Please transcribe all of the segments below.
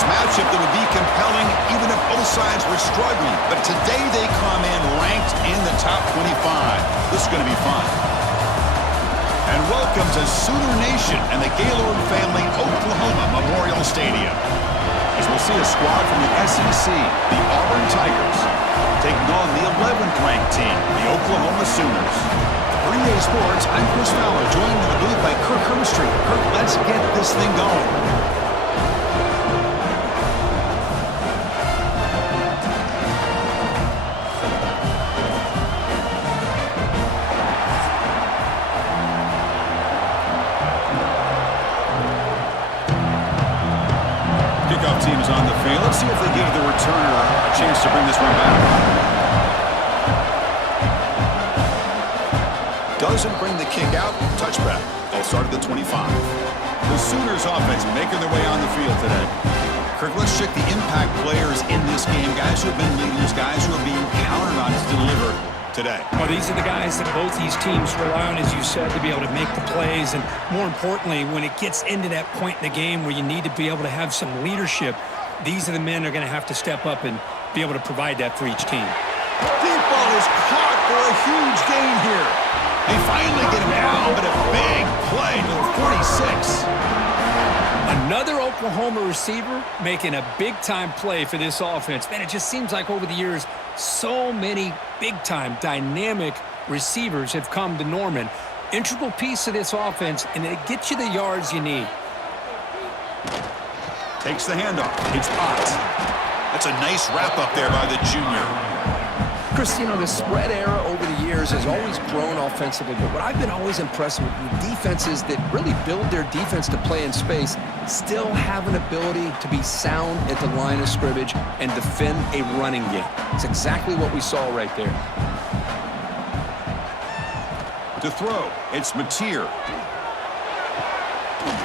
conference matchup that would be compelling even if both sides were struggling. But today they come in ranked in the top 25. This is going to be fun. And welcome to Sooner Nation and the Gaylord family Oklahoma Memorial Stadium. As we'll see a squad from the SEC, the Auburn Tigers, taking on the 11th ranked team, the Oklahoma Sooners. For EA Sports, I'm Chris Fowler, joined in the booth by Kirk Hermstreet. Kirk, let's get this thing going. Team is on the field. Let's see if they give the returner a chance to bring this one back. Doesn't bring the kick out. Touchback. They'll start at the 25. The Sooners offense making their way on the field today. Kirk, let's check the impact players in this game. Guys who have been leaders, guys who are being counted on to deliver today. Well, these are the guys that both these teams rely on, as you said, to be able to make the plays. And more importantly, when it gets into that point in the game where you need to be able to have some leadership, these are the men that are going to have to step up and be able to provide that for each team. Deep ball is caught for a huge gain here. They finally get him down, but a big play to the 46. Another Oklahoma receiver making a big-time play for this offense. Man, it just seems like over the years, so many big-time, dynamic receivers have come to Norman. Integral piece of this offense, and it gets you the yards you need. Takes the handoff. It's Ott. That's a nice wrap-up there by the junior. Chris, you know, the spread era over the years has always grown offensively, but what I've been always impressed with defenses that really build their defense to play in space still have an ability to be sound at the line of scrimmage and defend a running game. It's exactly what we saw right there. To throw, it's Mateer.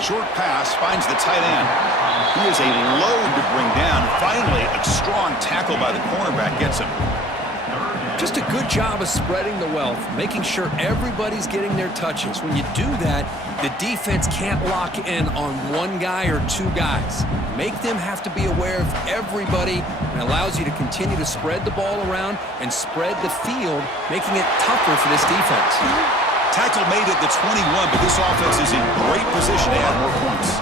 Short pass finds the tight end. He is a load to bring down. Finally, a strong tackle by the cornerback gets him. Just a good job of spreading the wealth, making sure everybody's getting their touches. When you do that, the defense can't lock in on one guy or two guys. Make them have to be aware of everybody, and allows you to continue to spread the ball around and spread the field, making it tougher for this defense. Tackle made at the 21, but this offense is in great position to add more points.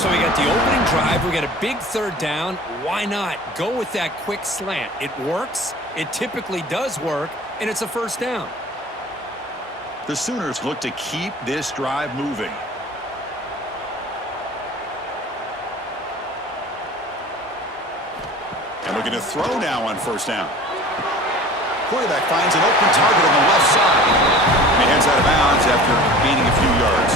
So we got the opening drive. We got a big third down. Why not go with that quick slant? It works. It typically does work, and it's a first down. The Sooners look to keep this drive moving. And looking to throw now on first down. Quarterback finds an open target on the left side. He heads out of bounds after gaining a few yards.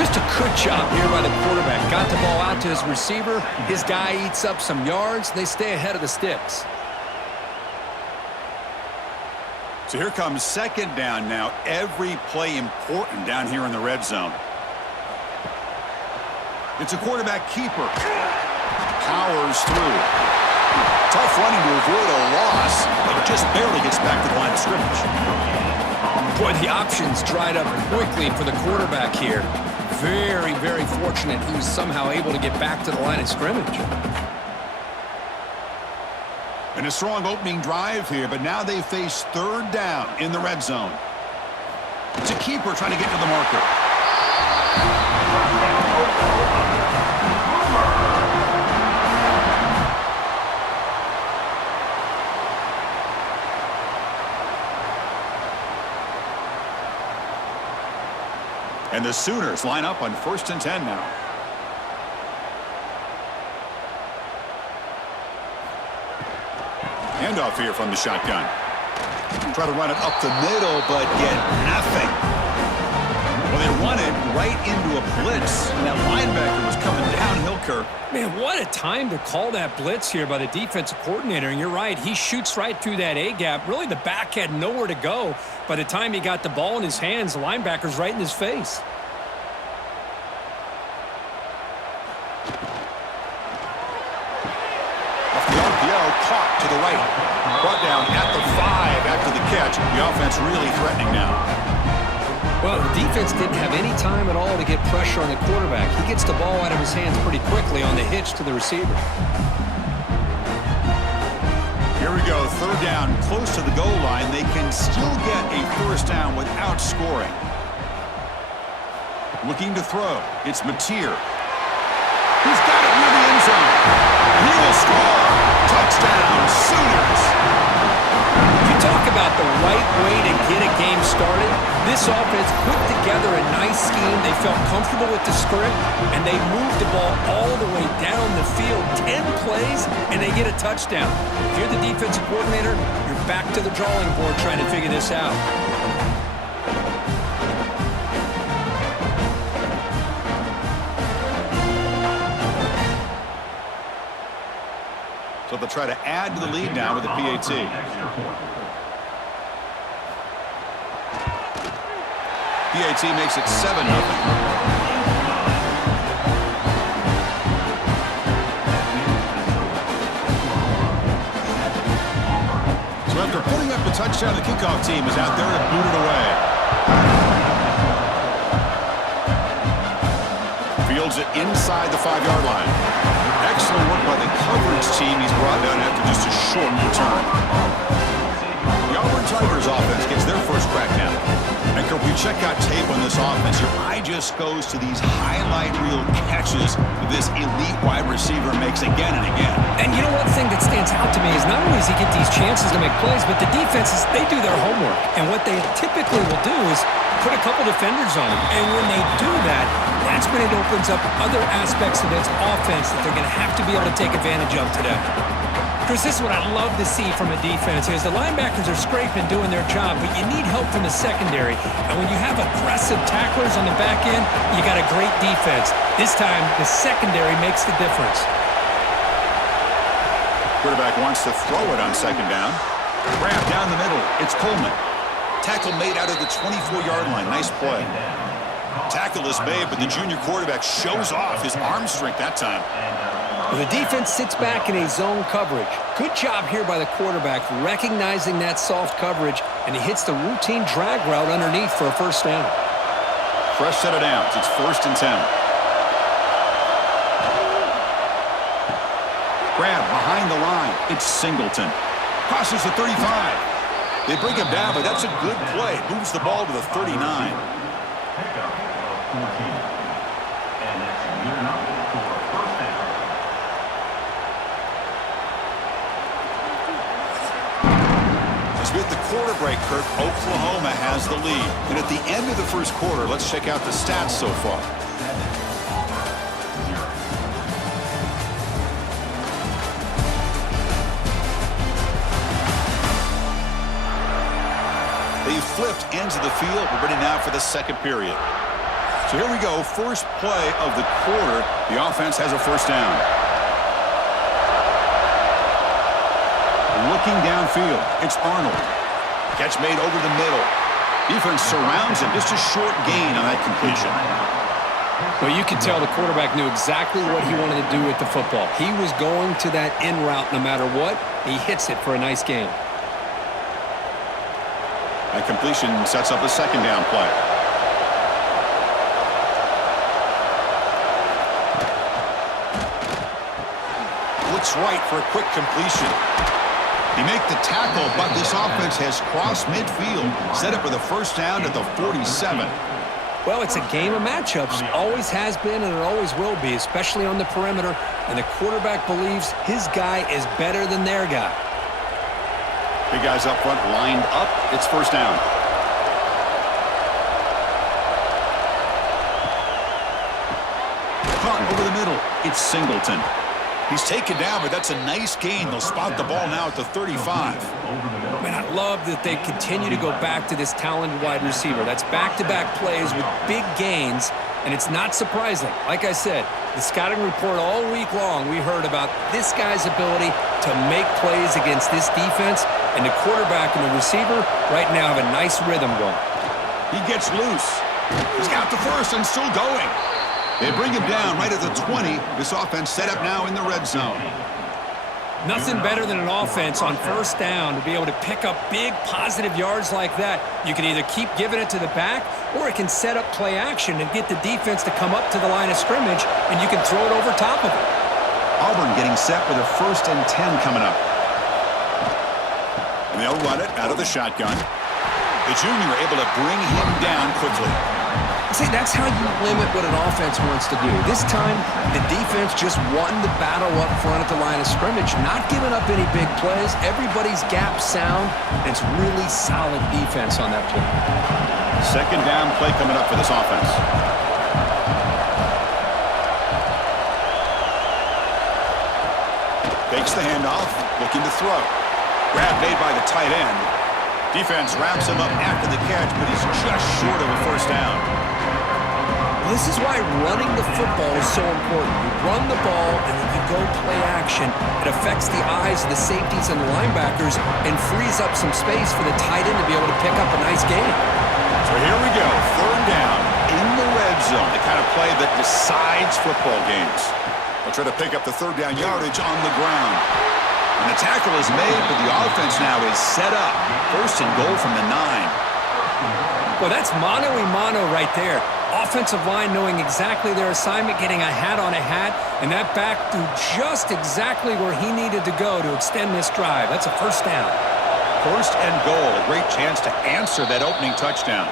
Just a good job here by the quarterback. Got the ball out to his receiver. His guy eats up some yards. They stay ahead of the sticks. So here comes second down now. Every play important down here in the red zone. It's a quarterback keeper. Powers through. Tough running to avoid a loss, but just barely gets back to the line of scrimmage. Boy, the options dried up quickly for the quarterback here. Very, very fortunate he was somehow able to get back to the line of scrimmage. And a strong opening drive here, but now they face third down in the red zone. It's a keeper trying to get to the marker. And the Sooners line up on 1st and 10 now. Handoff here from the shotgun. Try to run it up the middle, but get nothing. Well, they run it right into a blitz, and that linebacker was coming downhill, Kirk. Man, what a time to call that blitz here by the defensive coordinator. And you're right, he shoots right through that A-gap. Really, the back had nowhere to go. By the time he got the ball in his hands, the linebacker's right in his face. Off the RPO, caught to the right. Brought down at the 5 after the catch. The offense really threatening now. Well, the defense didn't have any time at all to get pressure on the quarterback. He gets the ball out of his hands pretty quickly on the hitch to the receiver. Here we go, third down, close to the goal line. They can still get a first down without scoring. Looking to throw. It's Mateer. He's got it near the end zone. And he will score. Touchdown, Sooners. You talk about the right way to get a game started. This offense put together a nice scheme. They felt comfortable with the script, and they moved the ball all the way down the field. 10 plays, and they get a touchdown. If you're the defensive coordinator, you're back to the drawing board trying to figure this out. So they'll try to add to the lead now with the PAT. PAT makes it 7-0. So after putting up the touchdown, the kickoff team is out there to boot it away. Fields it inside the 5-yard line. Excellent work by the coverage team. He's brought down after just a short return. The Auburn Tigers offense gets their first crack now. And if we check out tape on this offense, your eye just goes to these highlight reel catches this elite wide receiver makes again and again. And you know, one thing that stands out to me is not only does he get these chances to make plays, but the defenses, they do their homework. And what they typically will do is put a couple defenders on him. And when they do that, that's when it opens up other aspects of its offense that they're going to have to be able to take advantage of today. Chris, this is what I love to see from a defense is the linebackers are scraping, doing their job, but you need help from the secondary. And when you have aggressive tacklers on the back end, you got a great defense. This time, the secondary makes the difference. Quarterback wants to throw it on second down. Grab down the middle. It's Coleman. Tackle made out of the 24-yard line. Nice play. Tackle is made, but the junior quarterback shows off his arm strength that time. Well, the defense sits back in a zone coverage. Good job here by the quarterback recognizing that soft coverage, and he hits the routine drag route underneath for a first down. Fresh set of downs. It's 1st and 10. Grab behind the line. It's Singleton. Crosses the 35. They bring him down, but that's a good play. Moves the ball to the 39. As we hit the quarter break, Kirk, Oklahoma has the lead. And at the end of the first quarter, let's check out the stats so far. They flipped ends of the field. We're ready now for the second period. So here we go. First play of the quarter. The offense has a first down. Looking downfield. It's Arnold. Catch made over the middle. Defense surrounds him. Just a short gain on that completion. Well, you could tell the quarterback knew exactly what he wanted to do with the football. He was going to that in route no matter what. He hits it for a nice gain. That completion sets up a second down play. Looks right for a quick completion. He make the tackle, but this offense has crossed midfield, set up for the first down at the 47. Well, it's a game of matchups. Always has been and it always will be, especially on the perimeter. And the quarterback believes his guy is better than their guy. Big guys up front lined up. It's first down. Caught over the middle. It's Singleton. He's taken down, but that's a nice gain. They'll spot the ball now at the 35. Man, I love that they continue to go back to this talented wide receiver. That's back-to-back plays with big gains, and it's not surprising. Like I said, the scouting report all week long, we heard about this guy's ability to make plays against this defense, and the quarterback and the receiver right now have a nice rhythm going. He gets loose. He's got the first and still going. They bring him down right at the 20. This offense set up now in the red zone. Nothing better than an offense on first down to be able to pick up big positive yards like that. You can either keep giving it to the back, or it can set up play action and get the defense to come up to the line of scrimmage, and you can throw it over top of it. Auburn getting set with a 1st and 10 coming up. And they'll run it out of the shotgun. The junior able to bring him down quickly. See, that's how you limit what an offense wants to do. This time, the defense just won the battle up front at the line of scrimmage, not giving up any big plays. Everybody's gap sound, and it's really solid defense on that play. 2nd down play coming up for this offense. Takes the handoff, looking to throw. Grab made by the tight end. Defense wraps him up after the catch, but he's just short of a 1st down. This is why running the football is so important. You run the ball, and then you go play action. It affects the eyes of the safeties and the linebackers and frees up some space for the tight end to be able to pick up a nice gain. So here we go, 3rd down in the red zone, the kind of play that decides football games. They'll try to pick up the 3rd down yardage on the ground. And the tackle is made, but the offense now is set up. 1st and goal from the 9. Well, that's mano-a-mano right there. Offensive line knowing exactly their assignment, getting a hat on a hat, and that back threw just exactly where he needed to go to extend this drive. That's a 1st down. 1st and goal, a great chance to answer that opening touchdown.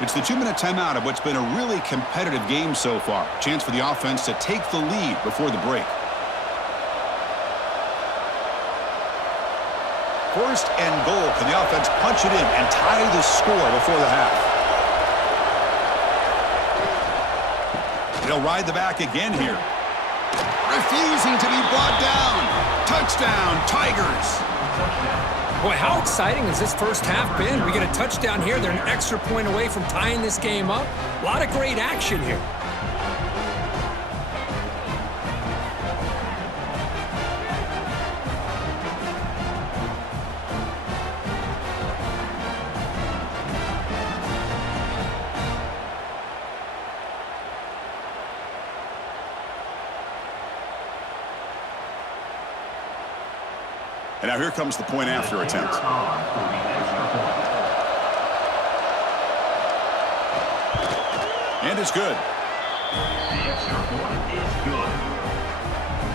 It's the 2-minute timeout of what's been a really competitive game so far. Chance for the offense to take the lead before the break. 1st and goal. Can the offense punch it in and tie the score before the half? They'll ride the back again here. Refusing to be brought down. Touchdown, Tigers. Boy, how exciting has this first half been? We get a touchdown here. They're an extra point away from tying this game up. A lot of great action here. And now here comes the point after attempt. And it's good. The extra point is good.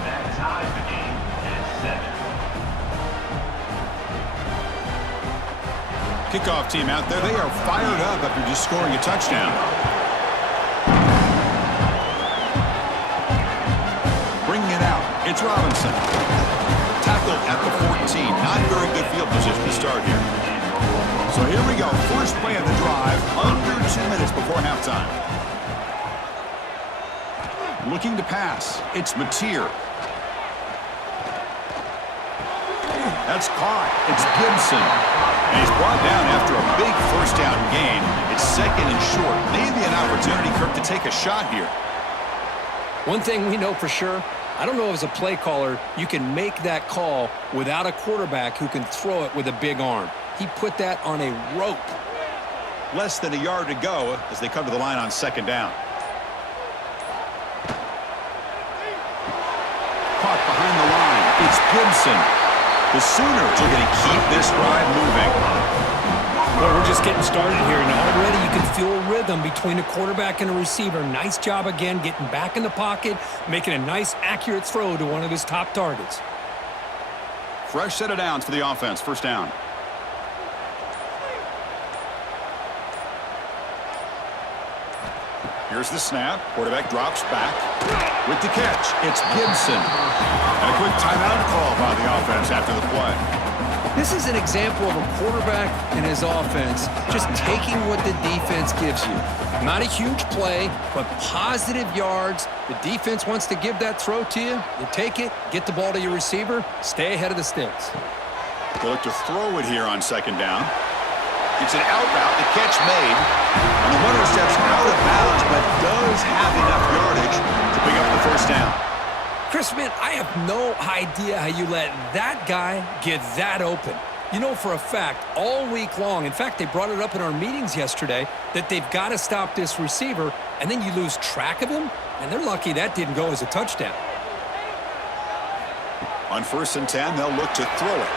That ties the game at 7. Kickoff team out there. They are fired up after just scoring a touchdown. Bringing it out. It's Robinson. Tackled at the 14. Not very good field position to start here. So here we go. First play of the drive. Under 2 minutes before halftime. Looking to pass. It's Mateer. That's caught. It's Gibson. And he's brought down after a big 1st down gain. It's 2nd and short. Maybe an opportunity, Kirk, to take a shot here. One thing we know for sure, I don't know as a play caller, you can make that call without a quarterback who can throw it with a big arm. He put that on a rope. Less than a yard to go as they come to the line on 2nd down. Caught behind the line. It's Gibson. The Sooners are going to keep this drive moving. Well, we're just getting started here, and already you can feel a rhythm between a quarterback and a receiver. Nice job again getting back in the pocket, making a nice, accurate throw to one of his top targets. Fresh set of downs for the offense. 1st down. Here's the snap. Quarterback drops back. With the catch, it's Gibson. And a quick timeout call by the offense after the play. This is an example of a quarterback and his offense just taking what the defense gives you. Not a huge play, but positive yards. The defense wants to give that throw to you. You take it, get the ball to your receiver, stay ahead of the sticks. They'll look to throw it here on 2nd down. It's an out route, the catch made. And the runner steps out of bounds, but does have enough yardage to pick up the 1st down. Chris, man, I have no idea how you let that guy get that open. You know for a fact, all week long, in fact, they brought it up in our meetings yesterday, that they've got to stop this receiver, and then you lose track of him, and they're lucky that didn't go as a touchdown. On 1st and 10, they'll look to throw it.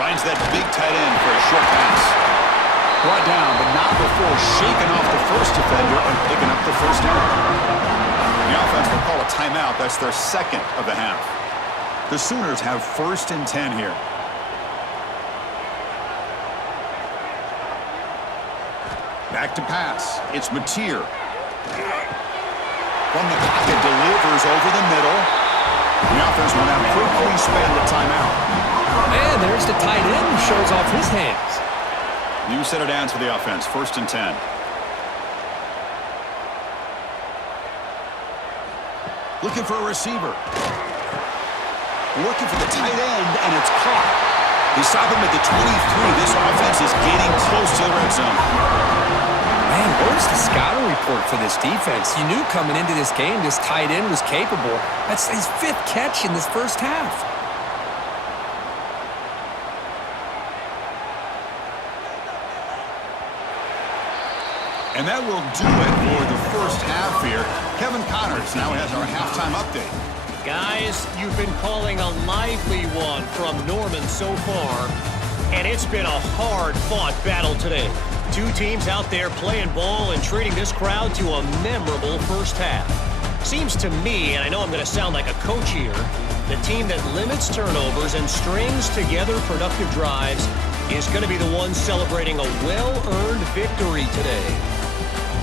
Finds that big tight end for a short pass. Brought down, but not before shaking off the first defender and picking up the first down. The offense will call a timeout. That's their second of the half. The Sooners have 1st and 10 here. Back to pass. It's Mateer. From the pocket, delivers over the middle. The offense will now quickly spend the timeout. And there's the tight end who shows off his hands. New set of downs for the offense. 1st and 10. Looking for a receiver. Looking for the tight end, and it's caught. They stop him at the 23. This offense is getting close to the red zone. Man, where's the scouting report for this defense? You knew coming into this game this tight end was capable. That's his 5th catch in this first half. And that will do it for the first half here. Kevin Connors now has our halftime update. Guys, you've been calling a lively one from Norman so far, and it's been a hard-fought battle today. Two teams out there playing ball and treating this crowd to a memorable first half. Seems to me, and I know I'm going to sound like a coach here, the team that limits turnovers and strings together productive drives is going to be the one celebrating a well-earned victory today.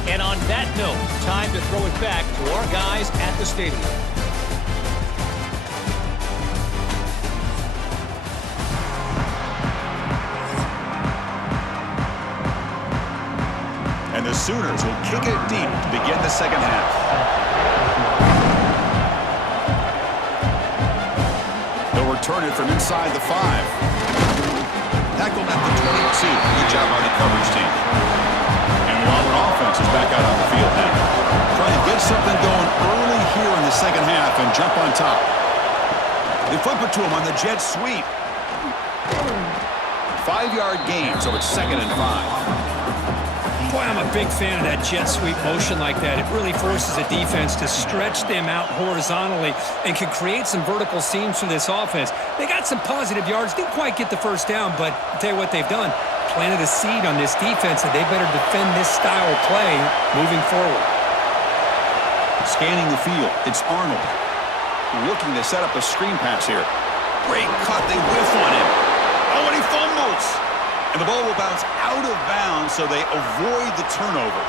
And on that note, time to throw it back to our guys at the stadium. And the Sooners will kick it deep to begin the second half. They'll return it from inside the 5. Tackled at the 22. Good job by the coverage team. And the Auburn offense is back out on the field now. Trying to get something going early here in the second half and jump on top. They flip it to him on the jet sweep. 5-yard gain, so it's 2nd and 5. Boy, I'm a big fan of that jet sweep motion like that. It really forces a defense to stretch them out horizontally and can create some vertical seams for this offense. They got some positive yards. Didn't quite get the first down, but I'll tell you what they've done. Planted a seed on this defense that they better defend this style of play moving forward. Scanning the field, it's Arnold. Looking to set up a screen pass here. Great cut, they whiff on him. Oh, and he fumbles. And the ball will bounce out of bounds, so they avoid the turnover.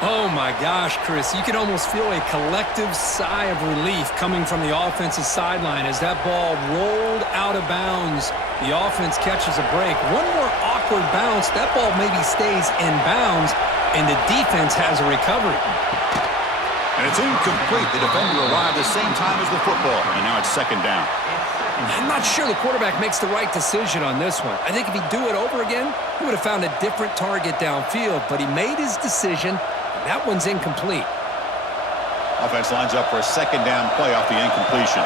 Oh, my gosh, Chris. You can almost feel a collective sigh of relief coming from the offensive sideline as that ball rolled out of bounds. The offense catches a break. One more awkward bounce. That ball maybe stays in bounds, and the defense has a recovery. And it's incomplete. The defender arrived the same time as the football, and now it's 2nd down. I'm not sure the quarterback makes the right decision on this one. I think if he'd do it over again, he would have found a different target downfield, but he made his decision. That one's incomplete. Offense lines up for a 2nd down play off the incompletion.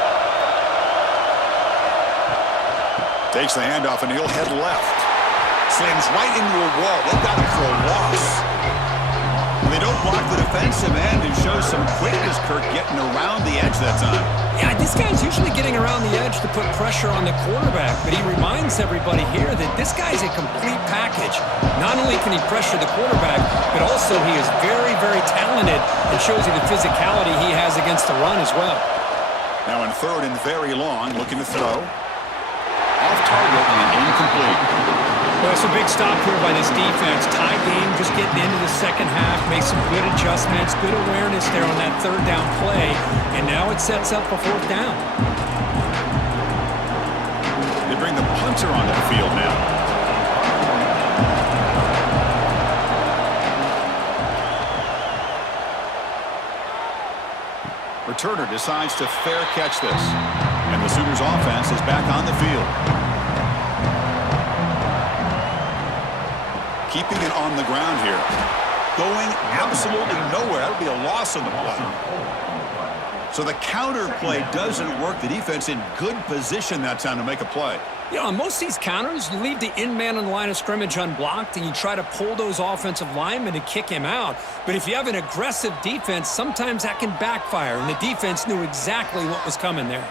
Takes the handoff, and he'll head left. Slams right into a wall. They've got him for a loss. They don't block the defensive end and shows some quickness, Kirk, getting around the edge that time. Yeah, this guy's usually getting around the edge to put pressure on the quarterback, but he reminds everybody here that this guy's a complete package. Not only can he pressure the quarterback, but also he is very, very talented and shows you the physicality he has against the run as well. Now in 3rd and very long, looking to throw. Off target and incomplete. Well, it's a big stop here by this defense. Tie game, just getting into the second half, made some good adjustments, good awareness there on that 3rd down play, and now it sets up a 4th down. They bring the punter onto the field now. Returner decides to fair catch this, and the Sooners offense is back on the field. Keeping it on the ground here. Going absolutely nowhere. That'll be a loss on the play. So the counter play doesn't work. The defense in good position that time to make a play. You know, on most of these counters, you leave the in man on the line of scrimmage unblocked, and you try to pull those offensive linemen to kick him out. But if you have an aggressive defense, sometimes that can backfire, and the defense knew exactly what was coming there.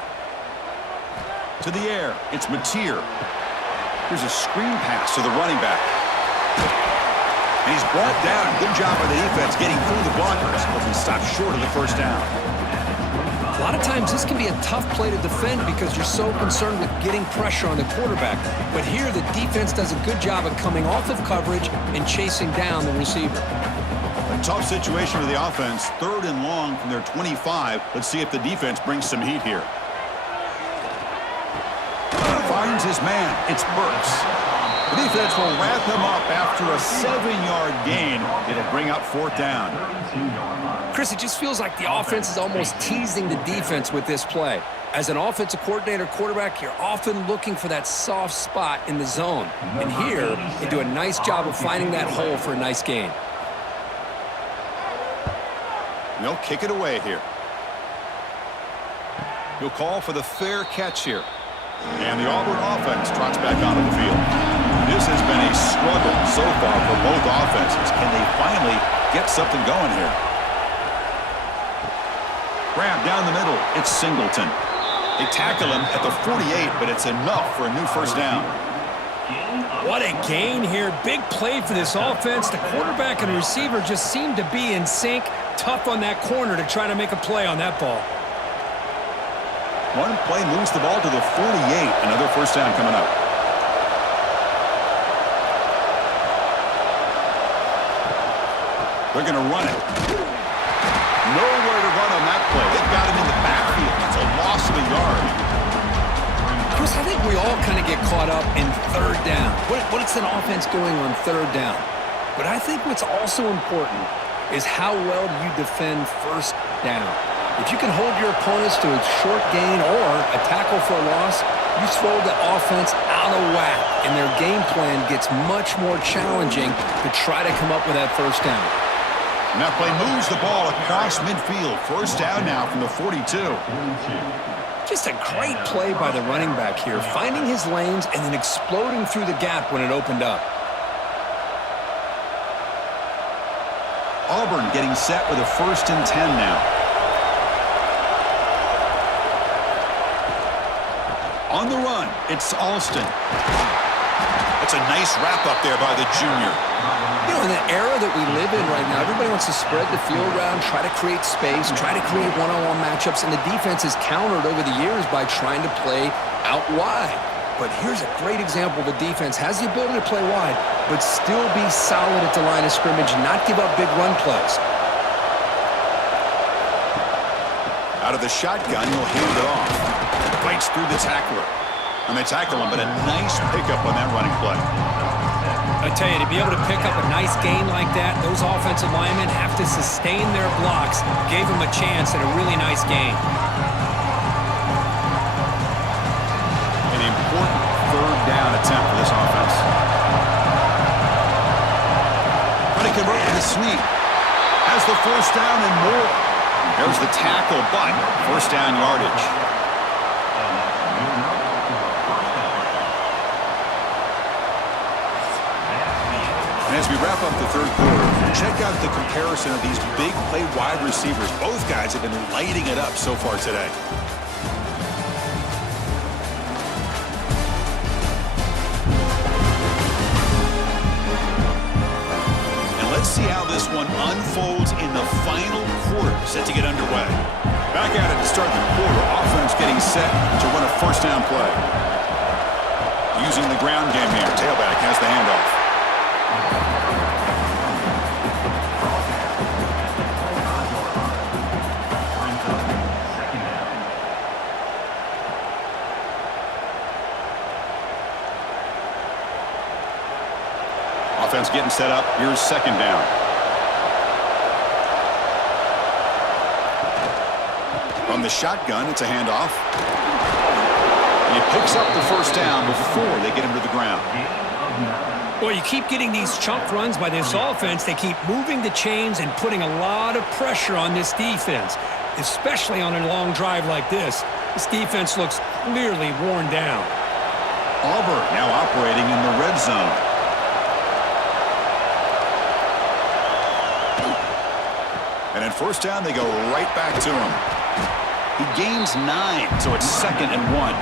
To the air, it's Mateer. Here's a screen pass to the running back. And he's brought down. Good job by the defense getting through the blockers, but we stopped short of the first down. A lot of times this can be a tough play to defend because you're so concerned with getting pressure on the quarterback. But here the defense does a good job of coming off of coverage and chasing down the receiver. A tough situation for the offense. 3rd and long from their 25. Let's see if the defense brings some heat here. Finds his man. It's Burks. The defense will wrap him up after a 7-yard gain. It'll bring up 4th down. Chris, it just feels like the offense is almost teasing the defense with this play. As an offensive coordinator quarterback, you're often looking for that soft spot in the zone. And here, they do a nice job of finding that hole for a nice gain. They'll kick it away here. He'll call for the fair catch here. And the Auburn offense trots back onto the field. This has been a struggle so far for both offenses. Can they finally get something going here? Grab down the middle. It's Singleton. They tackle him at the 48, but it's enough for a new first down. What a gain here. Big play for this offense. The quarterback and receiver just seem to be in sync. Tough on that corner to try to make a play on that ball. One play moves the ball to the 48. Another first down coming up. They're going to run it. Nowhere to run on that play. They've got him in the backfield. It's a loss of a yard. Chris, I think we all kind of get caught up in 3rd down. What's an offense going on 3rd down? But I think what's also important is how well you defend 1st down. If you can hold your opponents to a short gain or a tackle for a loss, you throw the offense out of whack, and their game plan gets much more challenging to try to come up with that first down. And that play moves the ball across midfield. First down now from the 42. Just a great play by the running back here, finding his lanes and then exploding through the gap when it opened up. Auburn getting set with a 1st and 10 now. On the run, it's Alston. That's a nice wrap up there by the junior. You know, in the era that we live in right now, everybody wants to spread the field around, try to create space, try to create one-on-one matchups, and the defense is countered over the years by trying to play out wide. But here's a great example. The defense has the ability to play wide, but still be solid at the line of scrimmage, not give up big run plays. Out of the shotgun, he'll hand it off. Fights through the tackler. And they tackle him, but a nice pickup on that running play. I tell you, to be able to pick up a nice gain like that, those offensive linemen have to sustain their blocks. Gave them a chance at a really nice gain. An important 3rd down attempt for this offense. Trying to convert with a sneak. Has the first down and more. There's the tackle, but first down yardage. And as we wrap up the 3rd quarter, check out the comparison of these big play wide receivers. Both guys have been lighting it up so far today. And let's see how this one unfolds in the final quarter, set to get underway. Back at it to start the quarter. Offense getting set to run a first down play. Using the ground game here. Tailback has the handoff. Offense getting set up. Here's 2nd down. From the shotgun, it's a handoff. And he picks up the first down before they get him to the ground. Well, you keep getting these chunk runs by this offense. They keep moving the chains and putting a lot of pressure on this defense, especially on a long drive like this. This defense looks clearly worn down. Auburn now operating in the red zone. And at first down, they go right back to him. He gains 9, so it's 2nd and 1.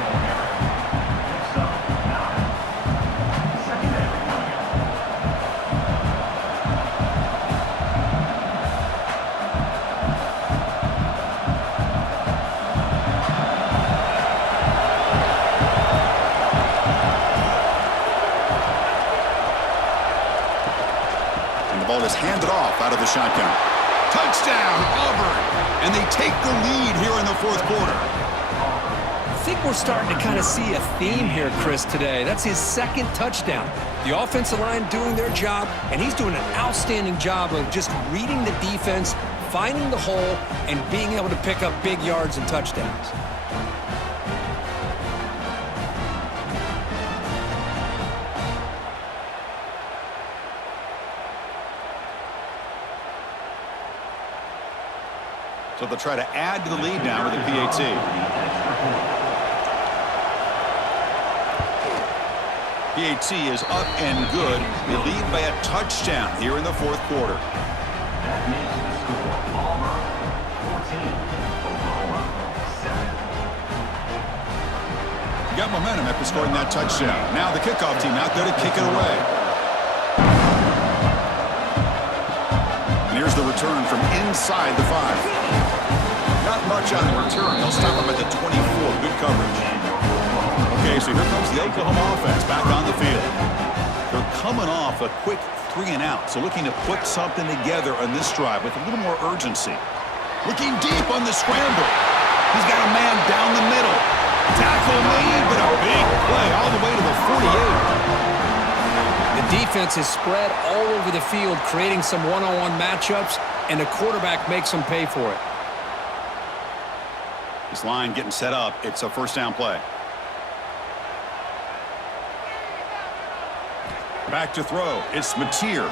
the shotgun. Touchdown, Auburn. And they take the lead here in the fourth quarter. I think we're starting to kind of see a theme here, Chris, today. That's his second touchdown. The offensive line doing their job, and he's doing an outstanding job of just reading the defense, finding the hole, and being able to pick up big yards and touchdowns. So they'll try to add to the lead now with a PAT. PAT is up and good. They lead by a touchdown here in the fourth quarter. That makes the score Auburn 14, Oklahoma 7. Got momentum after scoring that touchdown. Now the kickoff team out there to kick it away. And here's the return from inside the 5. Not much on the return. They'll stop him at the 24. Good coverage. Okay, so here comes the Oklahoma offense back on the field. They're coming off a quick 3-and-out, so looking to put something together on this drive with a little more urgency. Looking deep on the scramble. He's got a man down the middle. Tackle made, but a big play all the way to the 48. The defense is spread all over the field, creating some one-on-one matchups, and the quarterback makes them pay for it. This line getting set up. It's a first down play. Back to throw. It's Mateer.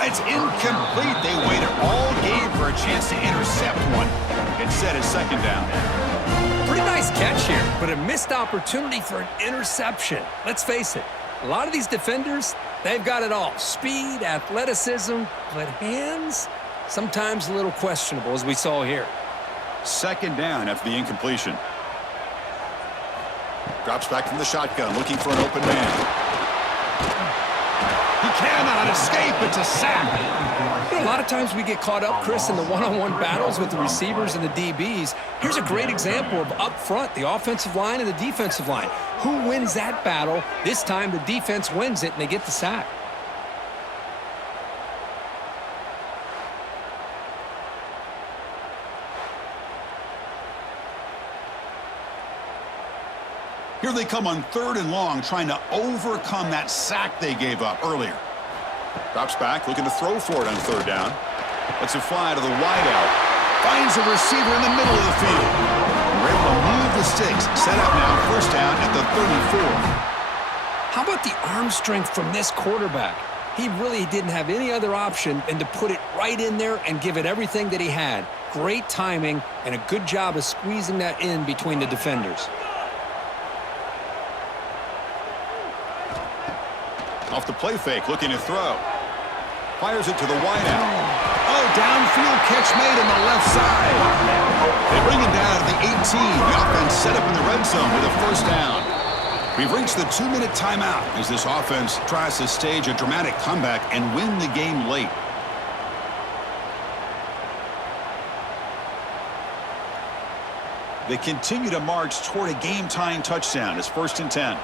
It's incomplete. They waited all game for a chance to intercept one. Instead, it's second down. Pretty nice catch here, but a missed opportunity for an interception. Let's face it, a lot of these defenders, they've got it all. Speed, athleticism, but hands, sometimes a little questionable, as we saw here. Second down after the incompletion. Drops back from the shotgun, looking for an open man. He cannot escape. It's a sack. You know, a lot of times we get caught up, Chris, in the one-on-one battles with the receivers and the DBs. Here's a great example of up front, the offensive line and the defensive line. Who wins that battle? This time the defense wins it, and they get the sack. Here they come on 3rd and long, trying to overcome that sack they gave up earlier. Drops back, looking to throw for it on 3rd down. Lets it fly to the wideout. Finds a receiver in the middle of the field. We're able to move the sticks. Set up now, first down at the 34. How about the arm strength from this quarterback? He really didn't have any other option than to put it right in there and give it everything that he had. Great timing and a good job of squeezing that in between the defenders. Off the play fake, looking to throw. Fires it to the wideout. Oh, downfield catch made on the left side. They bring him down at the 18. The offense set up in the red zone with a first down. We've reached the 2-minute timeout as this offense tries to stage a dramatic comeback and win the game late. They continue to march toward a game-tying touchdown. It's 1st and 10.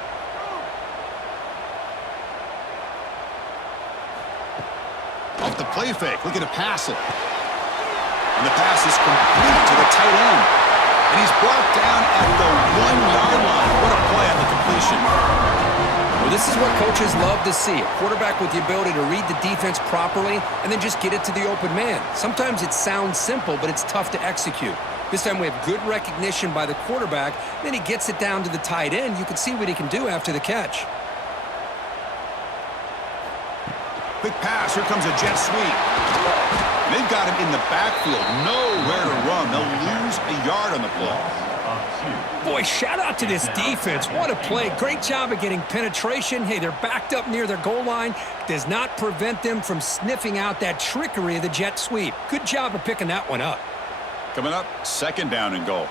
Off the play fake, looking to pass it. And the pass is complete to the tight end. And he's brought down at the 1-yard line. What a play on the completion. Well, this is what coaches love to see. A quarterback with the ability to read the defense properly and then just get it to the open man. Sometimes it sounds simple, but it's tough to execute. This time we have good recognition by the quarterback. Then he gets it down to the tight end. You can see what he can do after the catch. Quick pass. Here comes a jet sweep. They've got him in the backfield. Nowhere to run. They'll lose a yard on the play. Boy, shout out to this defense. What a play. Great job of getting penetration. Hey, they're backed up near their goal line. Does not prevent them from sniffing out that trickery of the jet sweep. Good job of picking that one up. Coming up, 2nd down and goal.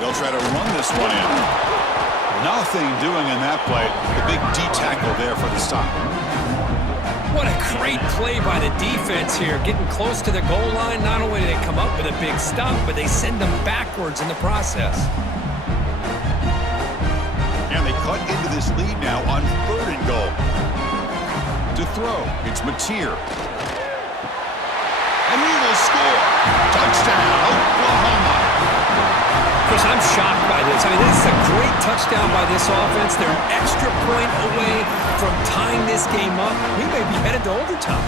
They'll try to run this one in. Nothing doing in that play. The big D tackle there for the stop. What a great play by the defense here. Getting close to the goal line, not only do they come up with a big stop, but they send them backwards in the process. And they cut into this lead now on 3rd and goal. To throw, it's Mateer. And he will score. Touchdown, Oklahoma. Chris, I'm shocked by this. I mean, this is a great touchdown by this offense. They're an extra point away from tying this game up. We may be headed to overtime.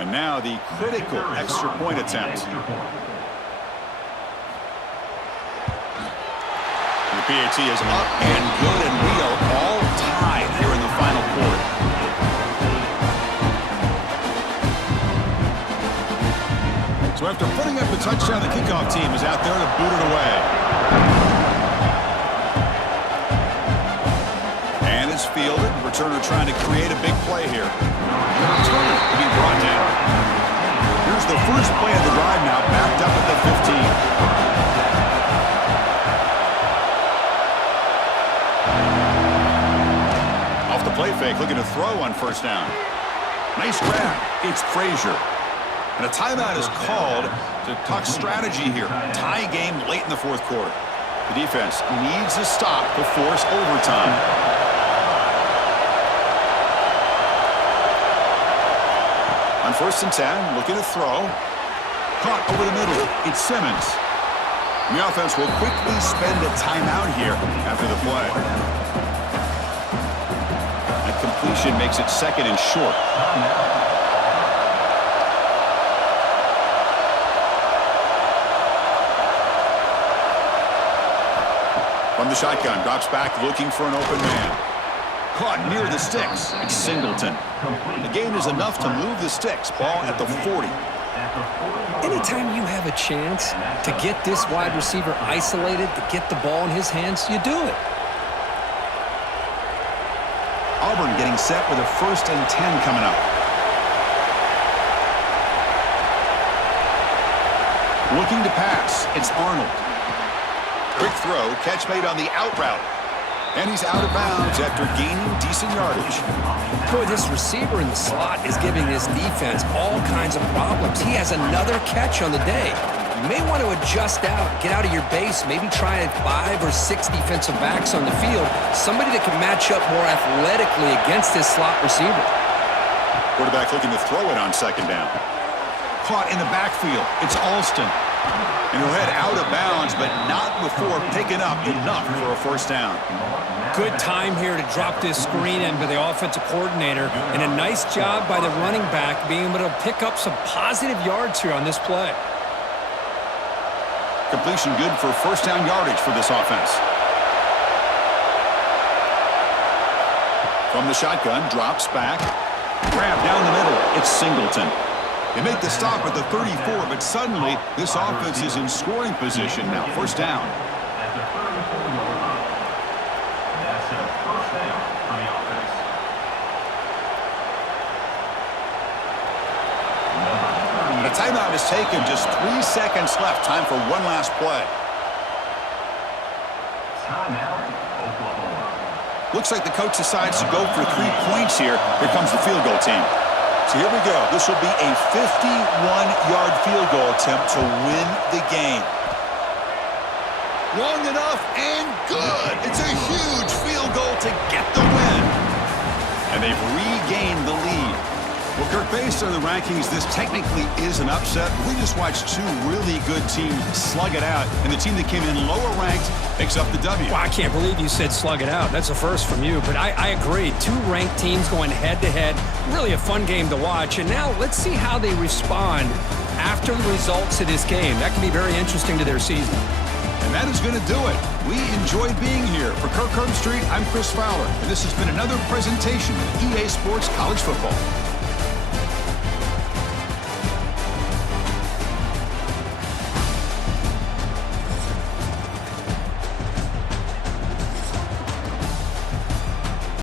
And now the critical extra point attempt. The PAT is up and good, and we are all tied here in the final quarter. So after putting up the touchdown, the kickoff team is out there to boot it away. And it's fielded. Returner trying to create a big play here. Returner to be brought down. Here's the first play of the drive now, backed up at the 15. Off the play fake, looking to throw on first down. Nice grab. It's Frazier. And a timeout is called to talk strategy here. Tie game late in the fourth quarter. The defense needs a stop to force overtime. On 1st and 10, looking to throw. Caught over the middle. It's Simmons. And the offense will quickly spend a timeout here after the play. That completion makes it 2nd and short. From the shotgun, drops back looking for an open man. Caught near the sticks. It's Singleton. The gain is enough to move the sticks. Ball at the 40. Anytime you have a chance to get this wide receiver isolated, to get the ball in his hands, you do it. Auburn getting set with a 1st and 10 coming up. Looking to pass. It's Arnold. Quick throw. Catch made on the out route. And he's out of bounds after gaining decent yardage. Boy, this receiver in the slot is giving this defense all kinds of problems. He has another catch on the day. You may want to adjust out, get out of your base, maybe try 5 or 6 defensive backs on the field, somebody that can match up more athletically against this slot receiver. Quarterback looking to throw it on 2nd down. Caught in the backfield. It's Alston. And he'll head out of bounds, but not before picking up enough for a 1st down. Good time here to drop this screen into the offensive coordinator, and a nice job by the running back being able to pick up some positive yards here on this play. Completion good for 1st down yardage for this offense. From the shotgun, drops back. Grab down the middle. It's Singleton. They make the stop at the 34, but suddenly this offense is in scoring position now. 1st down. That's a 1st down for the offense. The timeout is taken. Just 3 seconds left. Time for one last play. Timeout, Oklahoma. Looks like the coach decides to go for 3 points here. Here comes the field goal team. So here we go. This will be a 51-yard field goal attempt to win the game. Long enough and good. It's a huge field goal to get the win. And they've regained the lead. Well, Kirk, based on the rankings, this technically is an upset. We just watched 2 really good teams slug it out, and the team that came in lower ranked picks up the W. Well, I can't believe you said slug it out. That's a first from you, but I agree. 2 ranked teams going head-to-head. Really a fun game to watch, and now let's see how they respond after the results of this game. That can be very interesting to their season. And that is going to do it. We enjoyed being here. For Kirk Herbstreit, I'm Chris Fowler, and this has been another presentation of EA Sports College Football.